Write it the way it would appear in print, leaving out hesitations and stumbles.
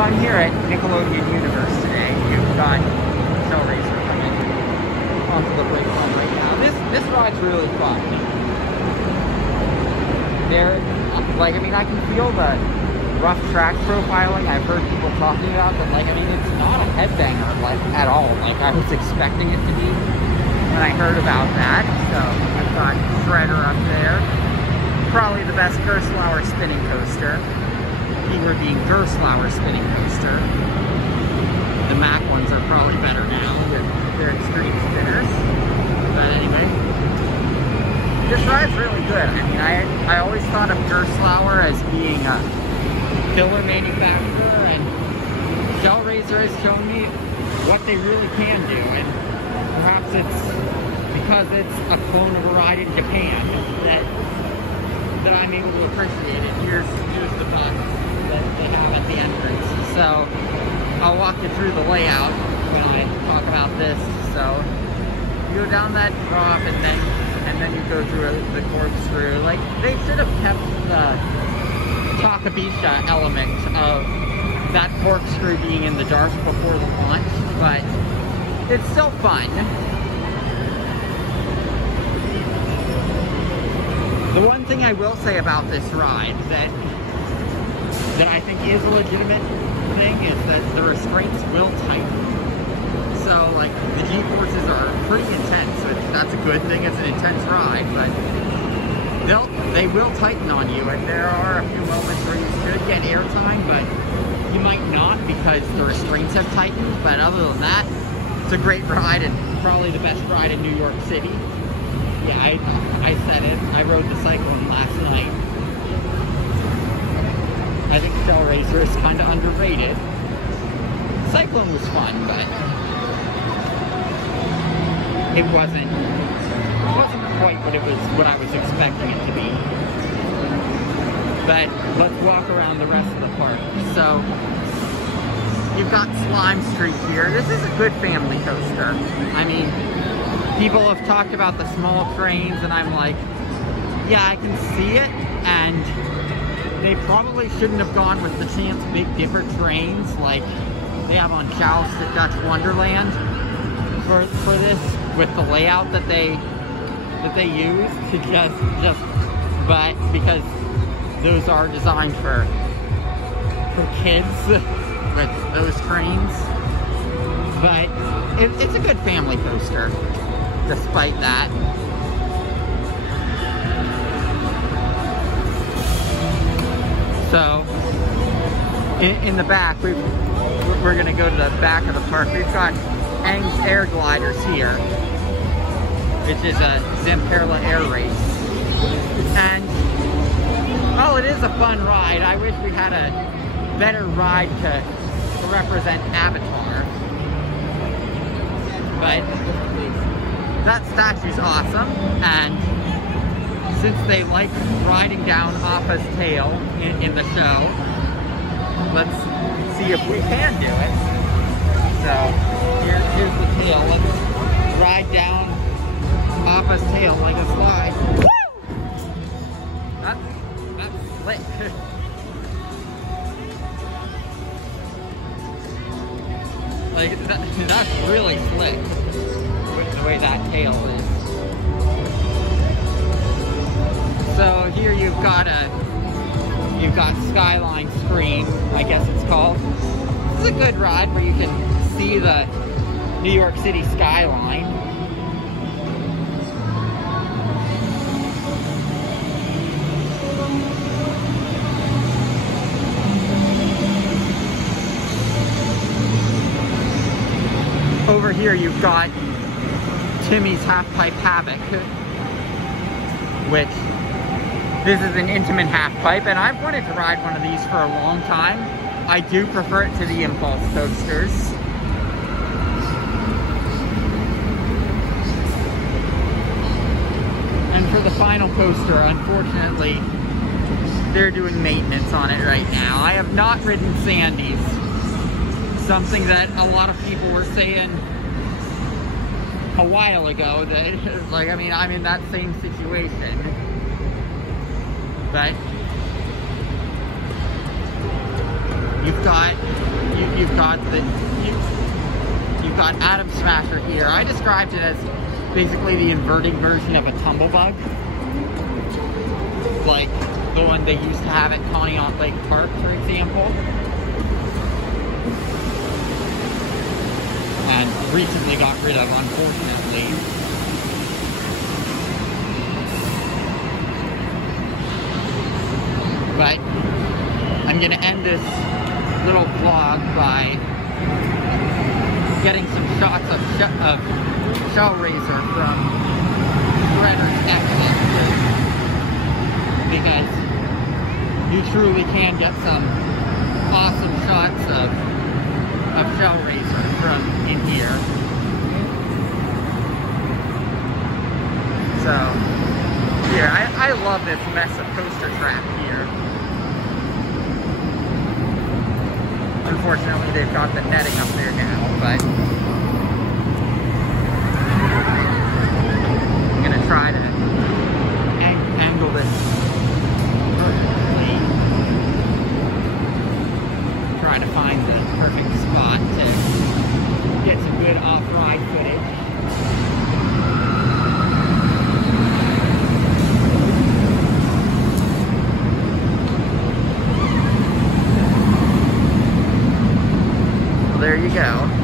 So I'm here at Nickelodeon Universe today. You've got Shellraiser coming onto the brake run right now. This ride's really fun. I can feel the rough track profiling. I've heard people talking about that. It's not a headbanger at all. I was expecting it to be when I heard about that. So I've got Shredder up there. Probably the best Gerslaur spinning coaster. Keyword being Gerslaur spinning coaster. The Mac ones are probably better now with their extreme spinners. But anyway, this ride's really good. I always thought of Gerslaur as being a filler manufacturer, and Shellraiser has shown me what they really can do. And perhaps it's because it's a clone of a ride in Japan that I'm able to appreciate it. Here's the bus that they have at the entrance. So I'll walk you through the layout when I talk about this. So you go down that drop and then you go through the corkscrew. They should have kept the Takabisha element of that corkscrew being in the dark before the launch, but it's still fun. The one thing I will say about this ride that I think is a legitimate thing is that the restraints will tighten. So the G-forces are pretty intense. That's a good thing. It's an intense ride, but they will tighten on you, and there are a few moments where you should get airtime, but you might not because the restraints have tightened. But other than that, it's a great ride and probably the best ride in New York City. Yeah, I said it. I rode the Cyclone last night. I think Shellraiser is kind of underrated. Cyclone was fun, but it wasn't quite what I was expecting it to be. But let's walk around the rest of the park. So you've got Slime Street here. This is a good family coaster. People have talked about the small trains, and I'm like, yeah, I can see it, and they probably shouldn't have gone with the Chance Big Dipper trains like they have on Joust at Dutch Wonderland for this, with the layout that they use to but because those are designed for kids with those trains. But it's a good family coaster. Despite that. So, in the back, we're going to go to the back of the park. We've got Aang's Air Gliders here, which is a Zamperla air race. And, it is a fun ride. I wish we had a better ride to represent Avatar. But that statue's awesome, and since they like riding down Appa's tail in the show, let's see if we can do it. So here's the tail. Let's ride down Appa's tail like a slide. Woo! That's slick. That's really slick. The way that tail is. So here you've got Skyline Scream, I guess it's called. This is a good ride where you can see the New York City skyline. Over here you've got Timmy's Halfpipe Havoc, which this is an intimate halfpipe, and I've wanted to ride one of these for a long time. I do prefer it to the impulse coasters. And for the final coaster, unfortunately, they're doing maintenance on it right now. I have not ridden Sandy's, something that a lot of people were saying a while ago that I'm in that same situation. But you've got you've got Atom Smasher here. I described it as basically the inverting version of a tumblebug, like the one they used to have at Conneaut Lake Park, for example, and recently got rid of, unfortunately. But I'm going to end this little vlog by getting some shots of Shellraiser from Shredder's Exit, because you truly can get some awesome shots of Shellraiser from in here. So, here, I love this mess of coaster track here. Unfortunately, they've got the netting up there now, but I'm gonna try to angle this perfectly. Try to find the perfect spot to get some good off-ride footage. There you go.